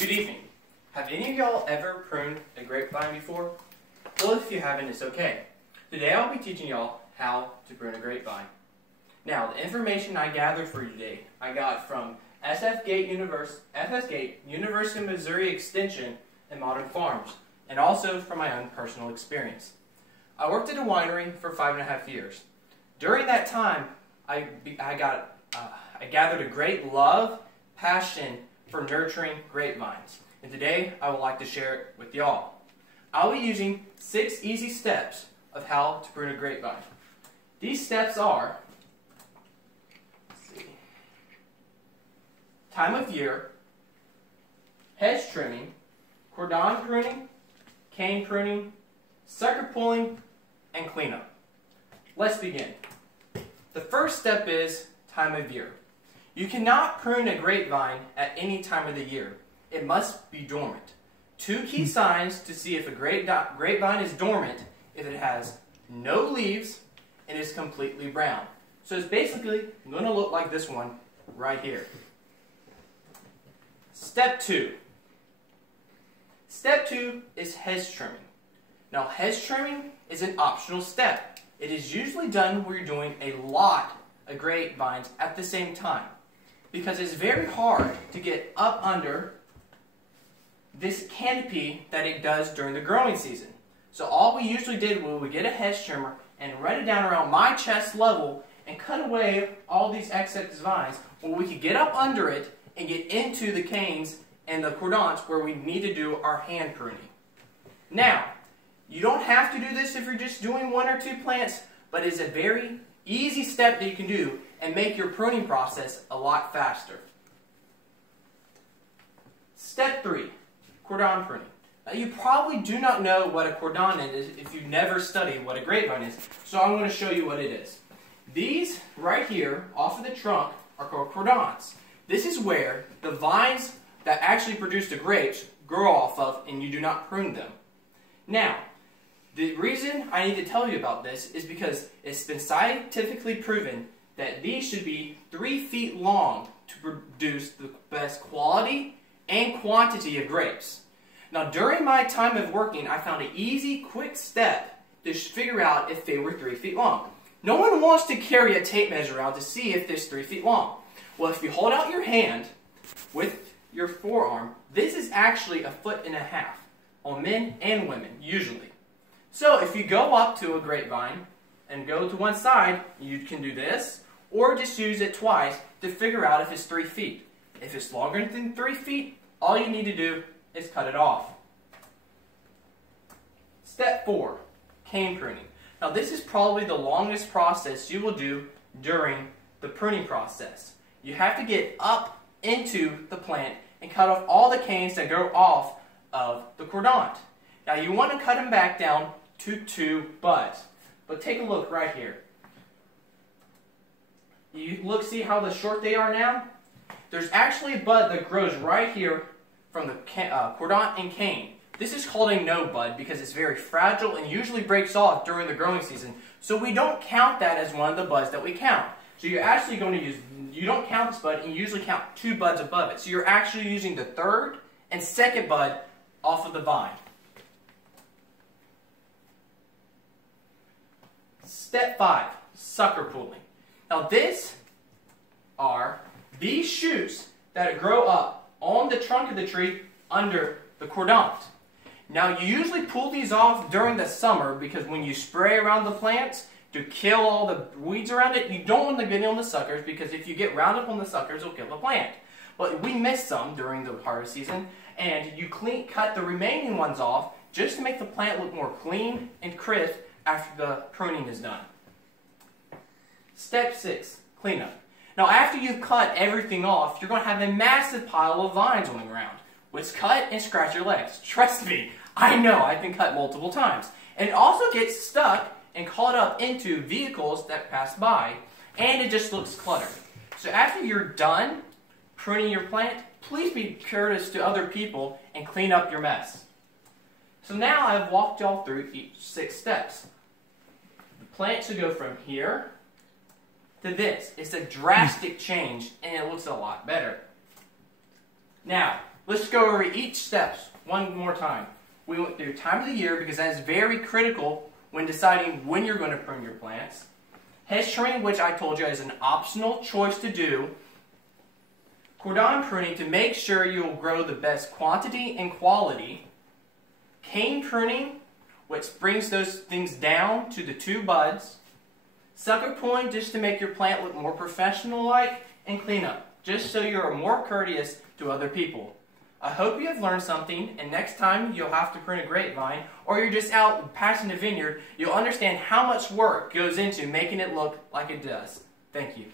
Good evening. Have any of y'all ever pruned a grapevine before? Well, if you haven't, it's okay. Today I'll be teaching y'all how to prune a grapevine. Now, the information I gathered for you today, I got from FS Gate, University of Missouri Extension, and Modern Farms, and also from my own personal experience. I worked at a winery for 5.5 years. During that time, I gathered a great love, passion for nurturing grapevines. And today, I would like to share it with y'all. I'll be using 6 easy steps of how to prune a grapevine. These steps are, time of year, hedge trimming, cordon pruning, cane pruning, sucker pulling, and cleanup. Let's begin. The first step is time of year. You cannot prune a grapevine at any time of the year. It must be dormant. 2 key signs to see if a grapevine is dormant: if it has no leaves and is completely brown. So it's basically going to look like this one right here. Step 2. Step 2 is hedge trimming. Now, hedge trimming is an optional step. It is usually done where you're doing a lot of grapevines at the same time, because it's very hard to get up under this canopy that it does during the growing season. So all we usually did was we get a hedge trimmer and run it down around my chest level and cut away all these excess vines where we could get up under it and get into the canes and the cordons where we need to do our hand pruning. Now, you don't have to do this if you're just doing 1 or 2 plants, but it's a very easy step that you can do and make your pruning process a lot faster. Step 3, cordon pruning. Now, you probably do not know what a cordon is if you've never studied what a grapevine is, so I'm going to show you what it is. These right here off of the trunk are called cordons. This is where the vines that actually produce the grapes grow off of, and you do not prune them. Now, the reason I need to tell you about this is because it's been scientifically proven that these should be 3 feet long to produce the best quality and quantity of grapes. Now, during my time of working, I found an easy, quick step to figure out if they were 3 feet long. No one wants to carry a tape measure out to see if it's 3 feet long. Well, if you hold out your hand with your forearm, this is actually 1.5 feet on men and women, usually. So if you go up to a grapevine and go to one side, you can do this, or just use it twice to figure out if it's 3 feet. If it's longer than 3 feet, all you need to do is cut it off. Step 4, cane pruning. Now, this is probably the longest process you will do during the pruning process. You have to get up into the plant and cut off all the canes that go off of the cordon. Now, you want to cut them back down to 2 buds. But take a look right here. You look, see how the short they are now? There's actually a bud that grows right here from the cordon and cane. This is called a no bud because it's very fragile and usually breaks off during the growing season. So we don't count that as one of the buds that we count. So you're actually going to use, you don't count this bud and you usually count 2 buds above it. So you're actually using the 3rd and 2nd bud off of the vine. Step 5, sucker pulling. Now, these are these shoots that grow up on the trunk of the tree under the cordons. Now, you usually pull these off during the summer because when you spray around the plants to kill all the weeds around it, you don't want to get on the suckers because if you get Roundup on the suckers, it'll kill the plant. But we missed some during the harvest season, and you cut the remaining ones off just to make the plant look more clean and crisp after the pruning is done. Step 6, cleanup. Now, after you've cut everything off, you're going to have a massive pile of vines on the ground, which cut and scratch your legs. Trust me, I know, I've been cut multiple times. And it also gets stuck and caught up into vehicles that pass by, and it just looks cluttered. So after you're done pruning your plant, please be courteous to other people and clean up your mess. So now I've walked y'all through each 6 steps. The plant should go from here to this. It's a drastic change, and it looks a lot better. Now, Let's go over each steps one more time. We went through time of the year because that is very critical when deciding when you're going to prune your plants. Hedge trimming, which I told you is an optional choice to do. Cordon pruning to make sure you'll grow the best quantity and quality. Cane pruning, which brings those things down to the 2 buds. Sucker pulling, just to make your plant look more professional-like. And cleanup, just so you're more courteous to other people. I hope you have learned something, and next time you'll have to prune a grapevine, or you're just out passing a vineyard, you'll understand how much work goes into making it look like it does. Thank you.